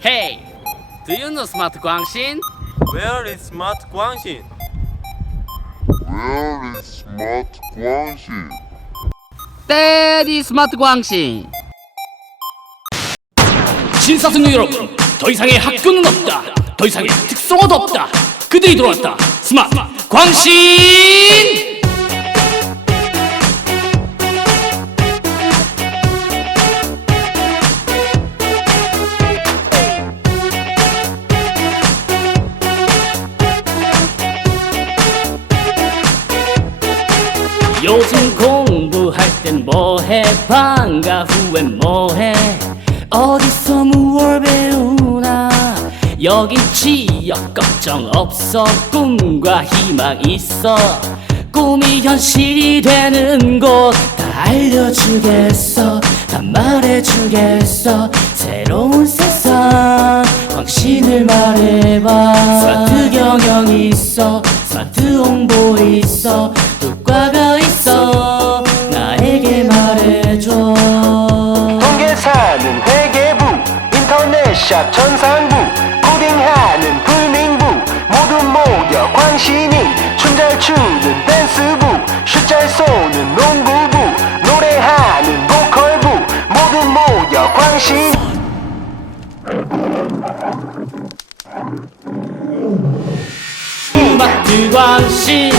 Hey, do you know Smart 광신? Where is Smart 광신? Where is Smart 광신? 때리 스마트 광신. 신사숙녀 여러분, 더 이상의 학교는 없다. 더 이상의 특성화도 없다. 그들이 돌아왔다. 스마트 광신. 땐 뭐해? 방과 후엔 뭐해? 어디서 무얼 배우나? 여긴 지역 걱정 없어. 꿈과 희망 있어. 꿈이 현실이 되는 곳 다 알려주겠어. 다 말해주겠어. 새로운 세상. 광신을 말해봐. 스마트 경영 있어 샵 전상부 코딩하는 불민부 모두 모여 광신이 춤잘 추는 댄스부 슛잘 쏘는 농구부 노래하는 보컬부 모두 모여 광신 스마트 광신.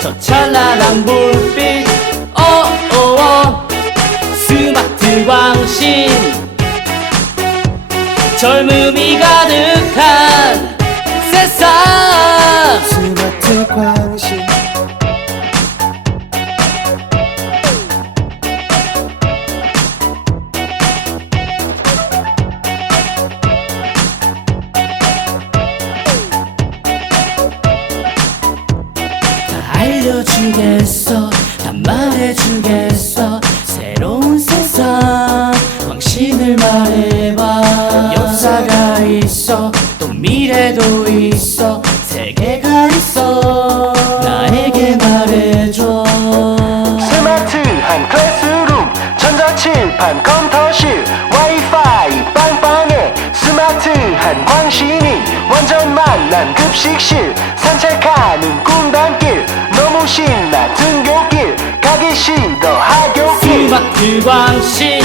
저 찬란한 불빛 젊음이 가득한 세상. 스마트 광신 다 알려주겠어. 다 말해주겠어 미래도 있어. 세계가 있어. 나에게 말해줘. 스마트한 클래스룸 전자칠판 컴퓨터실 와이파이 빵빵해. 스마트한 광신이 완전 만난 급식실 산책하는 꿈단길 너무 신나 등교길 가기 싫어 하교길. 스마트 광신.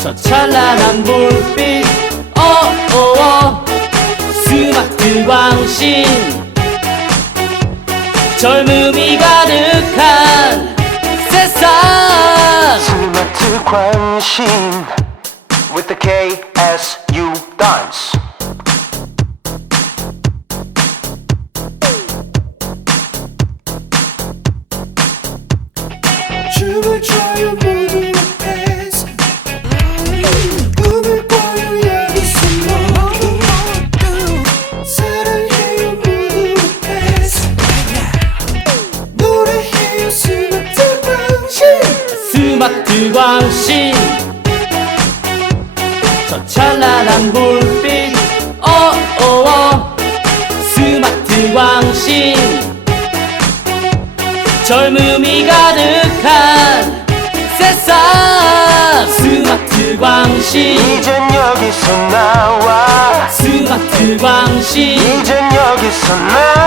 저 찬란한 불빛 어어어 스마트 광신. 젊음이 가득한 세상. 스마트 광신 with the KSU dance. 춤을 춰요 스마트 광신 저 찬란한 불빛 어어어. 스마트 광신 젊음이 가득한 세상. 스마트 광신 이젠 여기서 나와. 스마트 광신 이젠 여기서 나와